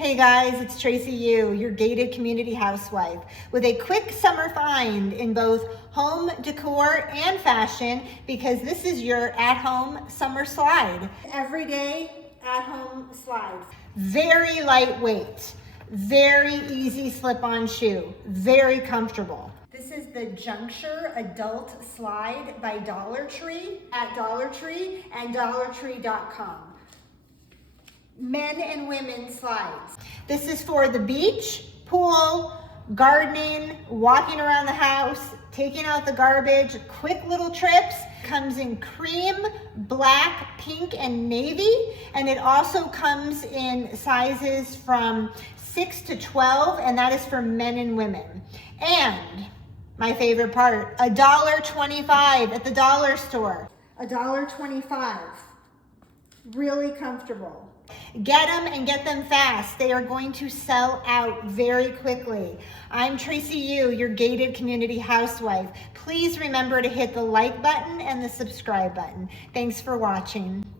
Hey guys, it's Tracy Yu, your gated community housewife, with a quick summer find in both home decor and fashion, because this is your at-home summer slide. Everyday at-home slides. Very lightweight, very easy slip-on shoe, very comfortable. This is the Juncture Adult Slide by Dollar Tree at Dollar Tree and DollarTree.com. Men and women slides. This is for the beach, pool, gardening, walking around the house, taking out the garbage, quick little trips. Comes in cream, black, pink, and navy. And it also comes in sizes from 6 to 12, and that is for men and women. And my favorite part, $1.25 at the dollar store. $1.25. Really comfortable. Get them and get them fast. They are going to sell out very quickly. I'm Tracy Yu, your gated community housewife. Please remember to hit the like button and the subscribe button. Thanks for watching.